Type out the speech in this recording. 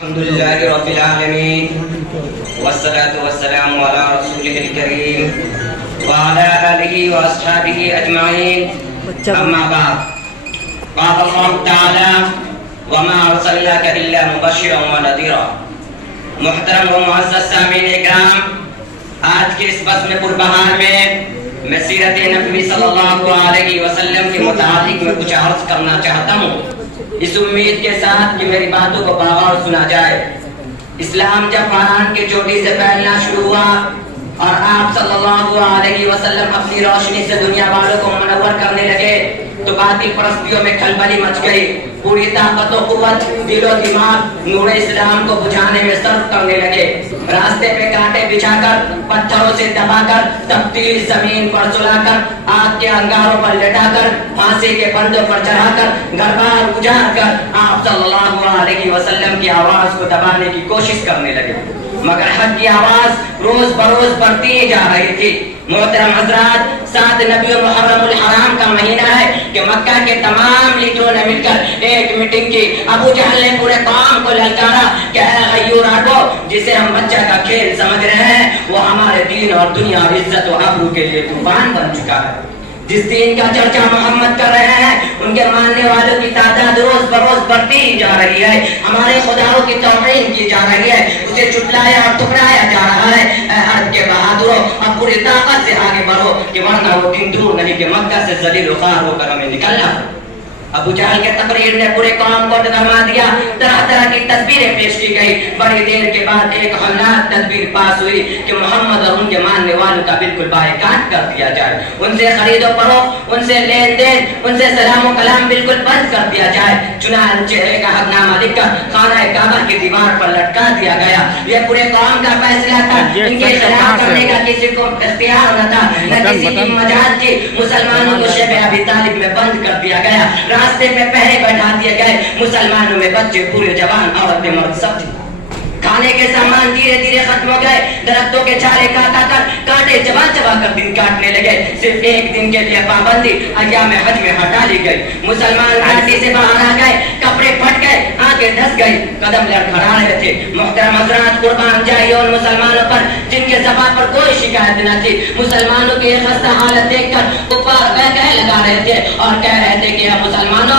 الحمد لله رب العالمين والصلاة والسلام على رسوله الكريم وعلى آله وأصحابه أجمعين أما بعد قال الله تعالى وما أرسلناك إلا مبشرا ونذيرا. محترم و معزز سامعین اکرام، آج کے اس بزم پربہار میں سیرت نبوی صلی اللہ علیہ وسلم کے متعلق میں کچھ عرض کرنا چاہتا ہوں، اس امید کے ساتھ کہ میری باتوں کو بغور سنا جائے. اسلام جب فاران کے چوٹی سے پھیلنا شروع ہوا اور آپ صلی اللہ علیہ وسلم اپنی روشنی سے دنیا والوں کو منور کرنے لگے تو باطل پرستیوں میں کھلبلی مچ گئی. پوری طاقت و قوت دل و دماغ نور اسلام کو بجھانے میں صرف کرنے لگے. راستے پہ کانٹے بچھا کر، پتھروں سے دبا کر، تپتی زمین پر سلا کر، آگ کے انگاروں پر لٹا کر، پھانسی کے پردوں پر چڑھا کر، گھر بار اجاڑ کر آپ صلی اللہ علیہ وسلم کی آواز کو دبانے کی کوشش کرنے لگے. مگر حق کی آواز روز بروز بڑھتی جا رہی تھی. محترم حضرات، 7 ربیع المحرم الحرام کا مہینہ ہے کہ مکہ کے تمام لیڈروں نے مل کر ایک میٹنگ کی. ابو جہل نے پورے قوم کو للکارا کہ اے غیوراتو، جسے ہم بچہ کا کھیل سمجھ رہے ہیں وہ ہمارے دین اور دنیا اور عزت و آبرو کے لیے طوفان بن چکا ہے. جس دین کا چرچا محمد کر رہے ہیں ان کے ماننے والوں کی تعداد روز بروز بڑھتی ہی جا رہی ہے. ہمارے خداؤں کی توہین کی جا رہی ہے، اسے چٹلایا اور ٹھکرایا جا رہا ہے. اے عرب کے بہادروں، اب پوری طاقت سے آگے بڑھو کہ ورنہ وہ دن دور نہیں کہ مکہ سے ذلیل و خوار ہو کر ہمیں نکلنا. ابو جہل کے تقریر نے پورے قوم کو ڈرما دیا. طرح طرح کی تصویریں پیش کی گئی. بڑی دیر کے بعد ایک ہولناک تدبیر پاس ہوئی کہ محمد اور ان کے ماننے والوں کا بالکل بائیکاٹ کر دیا جائے. ان سے خرید و فروخت، ان سے لین دین، ان سے سلام و کلام بالکل بند کر دیا جائے. چنانچہ ایک عہد نامہ لکھ کر خانہ کعبہ کی دیوار پر لٹکا دیا گیا. یہ پورے قوم کا فیصلہ تھا. ان کے خلاف کرنے کا کسی کو اختیار نہ تھا، نہ کسی کی مجال تھی. مسلمانوں کو شیب ابی طالب میں بند کر دیا گیا. راستے پہ پہرے بیٹھا دیے گئے. مسلمانوں میں بچے، پورے جوان، عورتیں، مرد سب تھے. کھانے کے سامان دھیرے دھیرے ختم ہو گئے. درختوں کے چھالے کاٹا کر، کانٹے چبا چبا کر دن کاٹنے لگے. صرف ایک دن کے لیے پابندی ایام حج میں ہٹا لی گئی. مسلمان گھاٹی سے باہر آ گئے، کپڑے پھٹ گئے، آنکھیں دھس گئی، قدم لڑکھڑا رہے تھے. محترم حضرات، قربان جائیے ان مسلمانوں پر جن کے زبان پر کوئی شکایت نہ تھی. مسلمانوں کی یہ خستہ حالت دیکھ کر کفار کہہ لگا رہے تھے اور کہہ رہے تھے کہ مسلمانوں،